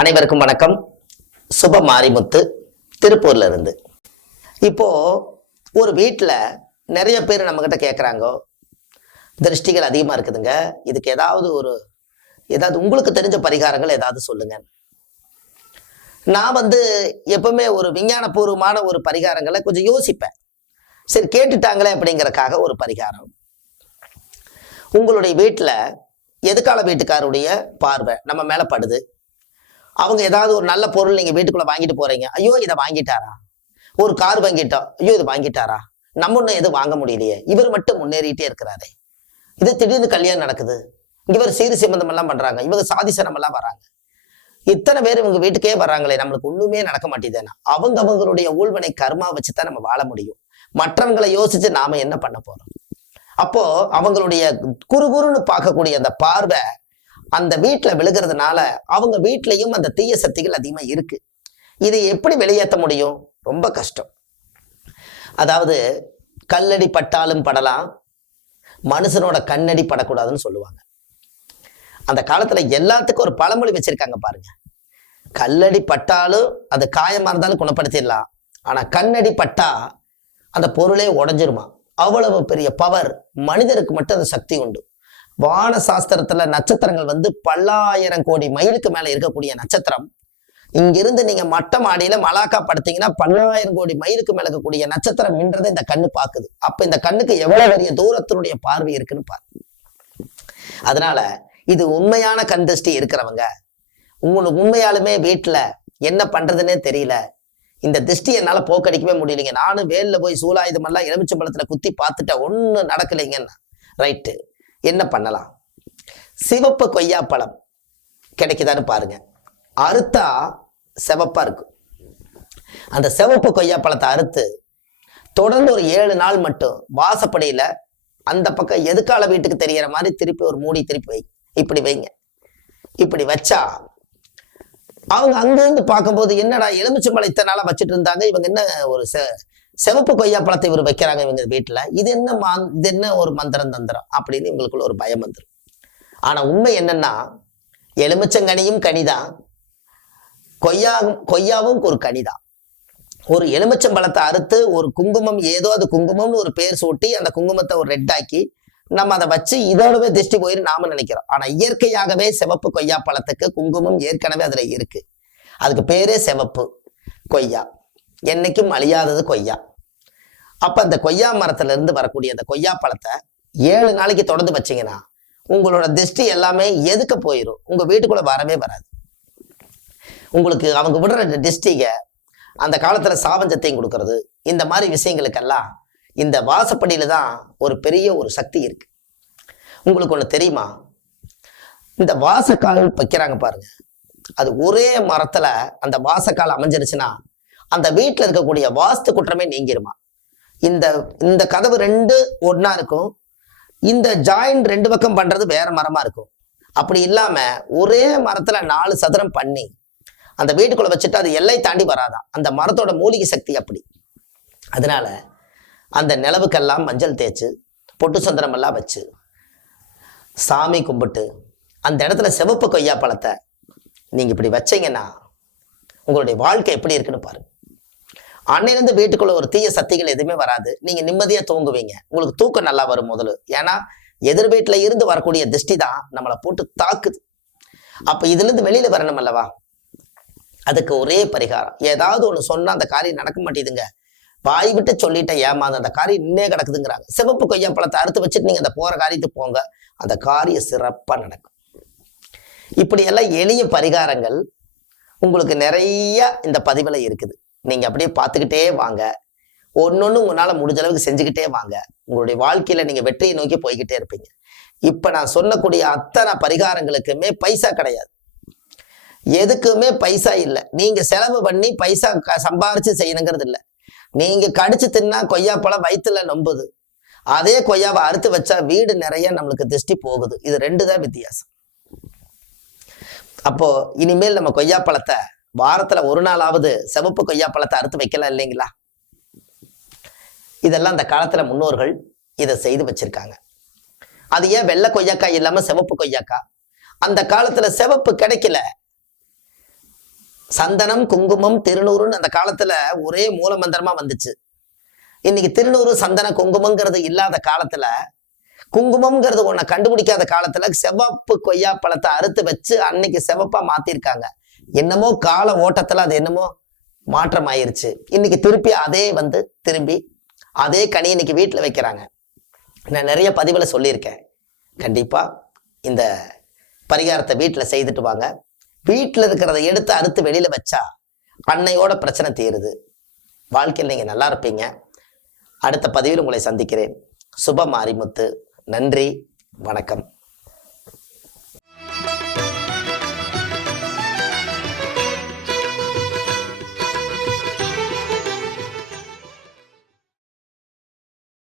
அனைவருக்கும் வணக்கம். சுப மாரிமுத்து, திருப்பூர்ல இருந்து. இப்போ ஒரு வீட்டில் நிறைய பேர் நம்ம கிட்ட கேட்குறாங்க, திருஷ்டிகள் அதிகமாக இருக்குதுங்க, இதுக்கு ஏதாவது உங்களுக்கு தெரிஞ்ச பரிகாரங்கள் ஏதாவது சொல்லுங்க. நான் எப்பவுமே ஒரு விஞ்ஞானபூர்வமான ஒரு பரிகாரங்களை கொஞ்சம் யோசிப்பேன். சரி, கேட்டுட்டாங்களே அப்படிங்கிறதுக்காக ஒரு பரிகாரம். உங்களுடைய வீட்டில் எதுக்கால வீட்டுக்காருடைய பார்வை நம்ம மேலே படுது. அவங்க ஏதாவது ஒரு நல்ல பொருள் நீங்கள் வீட்டுக்குள்ளே வாங்கிட்டு போகிறீங்க, ஐயோ இதை வாங்கிட்டாரா. ஒரு கார் வாங்கிட்டோம், ஐயோ இது வாங்கிட்டாரா. நம்ம ஒன்றும் எதுவும் வாங்க முடியலையே, இவர் மட்டும் முன்னேறிட்டே இருக்கிறாரே. இது திடீர்னு கல்யாணம் நடக்குது, இவர் சீர் சம்பந்தம் எல்லாம் பண்ணுறாங்க, இவங்க சாதிசனம் எல்லாம் வராங்க, இத்தனை பேர் இவங்க வீட்டுக்கே வர்றாங்களே, நம்மளுக்கு ஒண்ணுமே நடக்க மாட்டேதுன்னா அவங்களுடைய ஊழ்வனை கர்மா வச்சுதான் நம்ம வாழ முடியும். மற்றவங்களை யோசிச்சு நாம என்ன பண்ண போறோம்? அப்போ அவங்களுடைய குறுகுறுன்னு பார்க்கக்கூடிய அந்த பார்வை அந்த வீட்டுல விழுகிறதுனால அவங்க வீட்லயும் அந்த தீய சக்திகள் அதிகமா இருக்கு. இதை எப்படி வெளியேற்ற முடியும்? ரொம்ப கஷ்டம். அதாவது கல்லடி பட்டாலும் படலாம், மனுஷனோட கண்ணடி படக்கூடாதுன்னு சொல்லுவாங்க. அந்த காலத்துல எல்லாத்துக்கும் ஒரு பழமொழி வச்சிருக்காங்க பாருங்க. கல்லடி பட்டாலும் அது காயமா இருந்தாலும் குணப்படுத்திடலாம், ஆனா கண்ணடி பட்டா அந்த பொருளே உடஞ்சிருமா. அவ்வளவு பெரிய பவர் மனிதருக்கு மட்டும் அந்த சக்தி உண்டு. வான சாஸ்திரத்துல நட்சத்திரங்கள் பல்லாயிரம் கோடி மைலுக்கு மேல இருக்கக்கூடிய நட்சத்திரம். இங்கிருந்து நீங்க மட்ட மாடியில மலாக்கா படுத்தீங்கன்னா பல்லாயிரம் கோடி மைலுக்கு மேல இருக்கக்கூடிய நட்சத்திரம் என்றதை இந்த கண்ணு பாக்குது. அப்ப இந்த கண்ணுக்கு எவ்வளவு பெரிய தூரத்தினுடைய பார்வை இருக்குன்னு பாரு. அதனால இது உண்மையான கண் திருஷ்டி இருக்கிறவங்க, உங்களுக்கு உண்மையாலுமே வீட்டுல என்ன பண்றதுன்னே தெரியல, இந்த திருஷ்டி என்னால போக்கடிக்கவே முடியலைங்க, நானும் வேல்ல போய் சூலாயுதமெல்லாம் எலுமிச்சம்பழத்துல குத்தி பார்த்துட்டேன், ஒன்னும் நடக்கலைங்கன்னா ரைட்டு, என்ன பண்ணலாம்? சிவப்பு கொய்யாப்பழம் கிடைக்குதான்னு பாருங்க. அறுத்தா சிவப்பா இருக்கும். அந்த சிவப்பு கொய்யாப்பழத்தை அறுத்து தொடர்ந்து ஒரு 7 நாள் மட்டும் வாசப்படியில அந்த பக்கம் எதுக்கால வீட்டுக்கு தெரியற மாதிரி திருப்பி ஒரு மூடி திருப்பி வை. இப்படி வைங்க. இப்படி வச்சா அவங்க அங்கிருந்து பார்க்கும்போது, என்னடா எலுமிச்சம்பழம் இத்தனை நாளா வச்சுட்டு இருந்தாங்க, இவங்க என்ன ஒரு சிவப்பு கொய்யாப்பழத்தை இவர் வைக்கிறாங்க இவங்க வீட்டுல, இது என்ன ஒரு மந்திரம் தந்திரம் அப்படின்னு இவங்களுக்குள்ள ஒரு பயம் வந்துடும். ஆனா உண்மை என்னன்னா, எலுமிச்சங்கனியும் கனிதான், கொய்யாவும் ஒரு கனிதான். ஒரு எலுமிச்சம்பழத்தை அறுத்து ஒரு குங்குமம், ஏதோ அது குங்குமம்னு ஒரு பேர் சூட்டி அந்த குங்குமத்தை ஒரு ரெட் ஆக்கி நம்ம அதை வச்சு இதோடவே திருஷ்டி போயிரு நாம நினைக்கிறோம். ஆனா இயற்கையாகவே சிவப்பு கொய்யாப்பழத்துக்கு குங்குமம் ஏற்கனவே அதுல இருக்கு. அதுக்கு பேரே சிவப்பு கொய்யா, என்னைக்கும் அழியாதது கொய்யா. அப்ப அந்த கொய்யா மரத்துல இருந்து வரக்கூடிய அந்த கொய்யா பழத்தை 7 நாளைக்கு தொடர்ந்து வச்சீங்கன்னா உங்களோட திருஷ்டி எல்லாமே எதுக்க போயிடும், உங்க வீட்டுக்குள்ள வரவே வராது. உங்களுக்கு அவங்க விடுற திருஷ்டிக அந்த காலத்துல சாபஞ்சத்தையும் கொடுக்கறது, இந்த மாதிரி விஷயங்களுக்கெல்லாம் இந்த வாசப்படியில தான் ஒரு பெரிய ஒரு சக்தி இருக்கு. உங்களுக்கு ஒண்ணு தெரியுமா? இந்த வாசக்கால் வைக்கிறாங்க பாருங்க, அது ஒரே மரத்துல அந்த வாசக்கால் அமைஞ்சிருச்சுன்னா அந்த வீட்டுல இருக்கக்கூடிய வாஸ்து குற்றமே நீங்கிருமா. இந்த கதவு 2 ஒன்னா இருக்கும், இந்த ஜாயிண்ட் 2 பக்கம் பண்றது வேற மரமா இருக்கும். அப்படி இல்லாம ஒரே மரத்துல 4 சதுரம் பண்ணி அந்த வீட்டுக்குள்ள வச்சுட்டு அது எல்லை தாண்டி வராதான். அந்த மரத்தோட மூலிகை சக்தி அப்படி. அதனால அந்த நிலவுக்கெல்லாம் மஞ்சள் தேய்ச்சு பொட்டு சந்திரம் எல்லாம் வச்சு சாமி கும்பிட்டு அந்த இடத்துல சிவப்பு கொய்யா பழத்தை நீங்க இப்படி வச்சீங்கன்னா உங்களுடைய வாழ்க்கை எப்படி இருக்குன்னு பாருங்க. அன்னையிலிருந்து வீட்டுக்குள்ள ஒரு தீய சக்திகள் எதுவுமே வராது. நீங்க நிம்மதியா தூங்குவீங்க, உங்களுக்கு தூக்கம் நல்லா வரும் முதல்ல. ஏன்னா எதிர் வீட்டுல இருந்து வரக்கூடிய திருஷ்டி தான் நம்மளை போட்டு தாக்குது. அப்ப இதுல இருந்து வெளியில வரணும் அல்லவா? அதுக்கு ஒரே பரிகாரம், ஏதாவது ஒண்ணு சொன்னா அந்த காரியம் நடக்க மாட்டேதுங்க, வாய் விட்டு சொல்லிட்ட ஏமாந்து அந்த காரியம் இன்னே கிடக்குதுங்கிறாங்க. சிவப்பு கொய்யா பழத்தை அறுத்து வச்சுட்டு நீங்க அந்த போற காரியத்துக்கு போங்க, அந்த காரியம் சிறப்பா நடக்கும். இப்படி எல்லாம் எளிய பரிகாரங்கள் உங்களுக்கு நிறைய இந்த பதிவுல இருக்குது. நீங்க அப்படியே பார்த்துக்கிட்டே வாங்க, ஒன்னொன்னு உங்களால முடிஞ்ச அளவுக்கு செஞ்சுக்கிட்டே வாங்க. உங்களுடைய வாழ்க்கையில நீங்க வெற்றியை நோக்கி போய்கிட்டே இருப்பீங்க. இப்ப நான் சொல்லக்கூடிய அத்தனை பரிகாரங்களுக்குமே பைசா கிடையாது, எதுக்குமே பைசா இல்லை. நீங்க செலவு பண்ணி பைசா சம்பாரிச்சு செய்யணுங்கிறது இல்லை. நீங்க கடிச்சு தின்னா கொய்யாப்பழம் வயிற்றுல நம்புது, அதே கொய்யாவை அறுத்து வச்சா வீடு நிறைய நம்மளுக்கு திருஷ்டி போகுது. இது 2 தான் வித்தியாசம். அப்போ இனிமேல் நம்ம கொய்யாப்பழத்தை வாரத்துல 1 நாளாவது சிவப்பு கொய்யாப்பழத்தை அறுத்து வைக்கலாம் இல்லைங்களா? இதெல்லாம் அந்த காலத்துல முன்னோர்கள் இதை செய்து வச்சிருக்காங்க. அது ஏன் வெள்ளை கொய்யாக்காய் இல்லாம சிவப்பு கொய்யாக்காய்? அந்த காலத்துல சிவப்பு கிடைக்கல, சந்தனம், குங்குமம், திருநூறுன்னு அந்த காலத்துல ஒரே மூல மந்திரமா வந்துச்சு. இன்னைக்கு திருநூறு, சந்தன, குங்குமங்கிறது இல்லாத காலத்துல, குங்குமம்ங்கிறது ஒன்ன கண்டுபிடிக்காத காலத்துல செவப்பு கொய்யா பழத்தை அறுத்து வச்சு அன்னைக்கு செவப்பா மாத்திருக்காங்க. என்னமோ கால ஓட்டத்துல அது என்னமோ மாற்றம் ஆயிருச்சு. இன்னைக்கு திருப்பி அதே திரும்பி அதே கனி இன்னைக்கு வீட்டுல வைக்கிறாங்க. நான் நிறைய பதிவுல சொல்லியிருக்கேன். கண்டிப்பா இந்த பரிகாரத்தை வீட்டுல செய்துட்டு வாங்க. வீட்டுல இருக்கிறத எடுத்து அறுத்து வெளியில வச்சா அன்னையோட பிரச்சனை தீருது. வாழ்க்கையில் நீங்க நல்லா இருப்பீங்க. அடுத்த பதிவில் உங்களை சந்திக்கிறேன். சுப மாரிமுத்து. நன்றி, வணக்கம்.